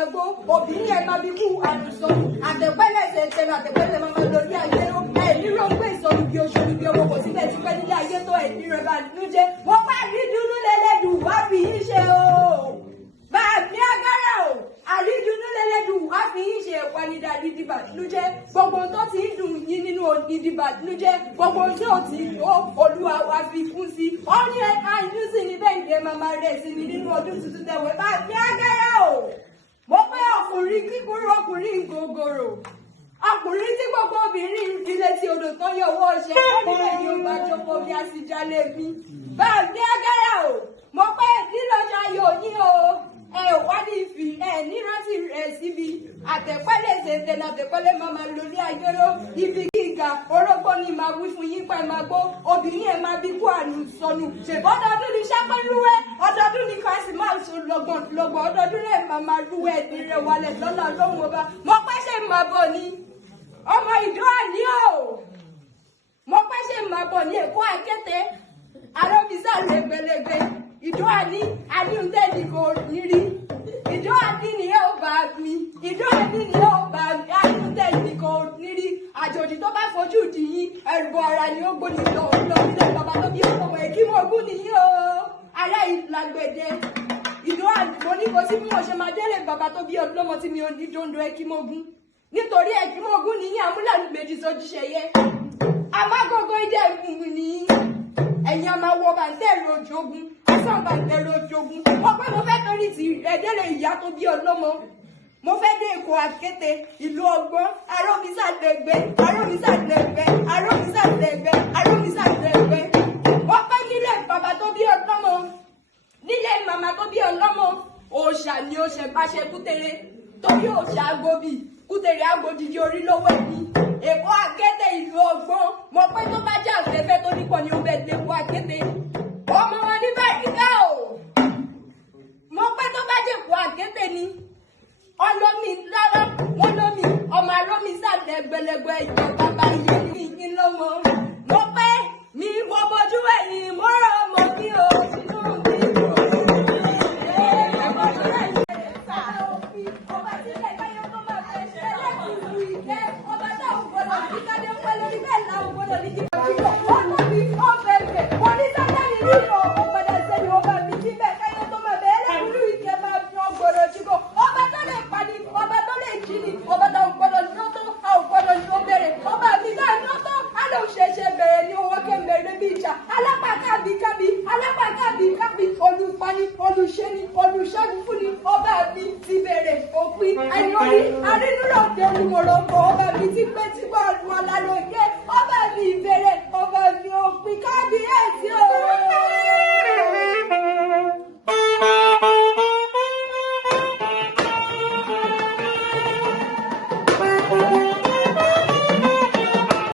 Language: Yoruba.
mago, obìnrin ma bí kú àdùsọ, àtẹ̀pẹ́lẹ̀ ṣẹ̀ṣẹ̀ àtẹ̀pẹ́lẹ̀ máa lórí ayé ó, ẹ̀ẹ́dínrún ń pè sọ̀rọ̀ bí oṣù bí ọmọ kò síbẹ̀ tí pẹ́ nílé ayé tó ẹ̀ẹ́dínrún bá nínú jẹ́. Wọ́n bá rí dúdú lẹ́lẹ́dùn wá fi yín ṣe o. Bá a ní Agara o, àrídùnú lẹ́lẹ́dùn wá fi yín ṣe ẹ̀pọ̀ nídà dídìbà nínú jẹ́. Gbogbo tó ti ń dùn yín nínú ìdìbà nínú jẹ́. Gbogbo tí ò ti ó Olúwa wá fi kún sí. Ó ní ẹ̀ka inú sí ní bẹ́ẹ̀ ni ẹ máa rẹ̀ sí ni nínú ọdún tuntun tẹ̀wé. Bá a ní Agara o. Mo pé ọkùnrin kíkúrú ọkùnrin gògòrò. Ọkùnrin tí gbogbo obìnrin ilé tí odò tán yọ owó ṣe nílẹ̀ ni ó bá jókòó bí a sì jalè mi. Bá a ní Agara o. Mo pé nílọ́jà yóò ní o. Ẹ ò wá ní ìfì ẹ nírántí rẹ̀ síbi àtẹ̀pẹ́lẹ̀ ṣèṣe àtẹ̀pẹ́lẹ̀ máa lò ní ayọ́rọ́ ibi gíga orógbó ni màá wí fún yín pẹ́ máa gbó obìnrin ẹ̀ máa bí kú àrùn sọnù ṣèbọ́dọọdún ní sápẹ́lúwẹ́ ọdọọdún ní káàsì máa sọ lọ́gbọ̀n ọdọọdún rẹ̀ máa rúwẹ́ ẹ̀dín rẹ̀ wálẹ̀ lọ́la lóhùn ọba mo pẹ́ ṣe máa bọ̀ ní ọmọ Idoani o mo pẹ́ ṣe máa bọ̀ ní Èkó Akété arọ́bísà lẹ́gbẹ̀lẹ́gbẹ̀ Idoani adíhùntẹ́ẹ̀dì kò nírí Idoani ni ẹ ò bá mi Idoani ni ẹ ò bá mi adíhùntẹ́ẹ̀dì kò nírí àjòjì tó bá fojú dì yín ẹrù ara ni ó gbóni lọ ilé bàbá tó bí ọmọ ẹ̀kímọ̀ ogún nìyí o ará ìlàgbẹ̀dẹ Idoani mo ní kò sí bí mo ṣe máa délé bàbá tó bí ọlọ́mọ tí mi ò ní dondo ẹ̀kímọ̀ ogún nítorí ẹ̀kímọ̀ ogún nìyí amúlànú méjì sójúṣe yẹ amágógó ìjẹ́ ìgbìmù nìyí ẹ̀yin ọmọ wo bàǹtẹ̀rù ojogun ẹ̀sán bàǹtẹ̀rù ojogun wọ́n pẹ́ mo fẹ́ torí ti ẹ̀dẹ́rẹ̀ ìyá tó bí ọlọ́mọ mo fẹ́ dé Èkó Akété ìlú ọgbọ́n arómisàlẹ̀gbẹ́ wọ́n pẹ́ nílé bàbá tó bí ọlọ́mọ nílé màmá tó bí ọlọ́mọ òòṣà ni ó ṣe bá ṣe kútere torí òòṣà agbóbi kútere agbódìdí orí lọ́wọ́ ẹ̀mí Èkó Akété ìlú ọgbọ́n mo pẹ́ tó bá jẹ́ àfẹ́fẹ́ tó nípọ̀ ni ó bẹ̀ dé Èkó Akété ọmọ wọn ní bàríkà o mo pẹ́ tó bá jẹ́ Èkó Akété ni ọlọ́mì lára wọn lómi ọmọ arómi sàlẹ̀ gbẹlẹgbẹ ìjọ bàbá iye ní ìyín lọ́mọ mo pẹ́ mi mo bójú ẹ̀yìn mo rọ ọmọ mi o sínú mi ọba sílẹ̀ káyọ̀ tó máa fẹ́ ṣẹlẹ̀ kìlú ìkẹ́ ọba táwọn gbọdọ̀ kíkádé pẹ́ lórí bẹ́ẹ̀ làwọn gbọdọ̀ ní kí wọ́n ti lọ.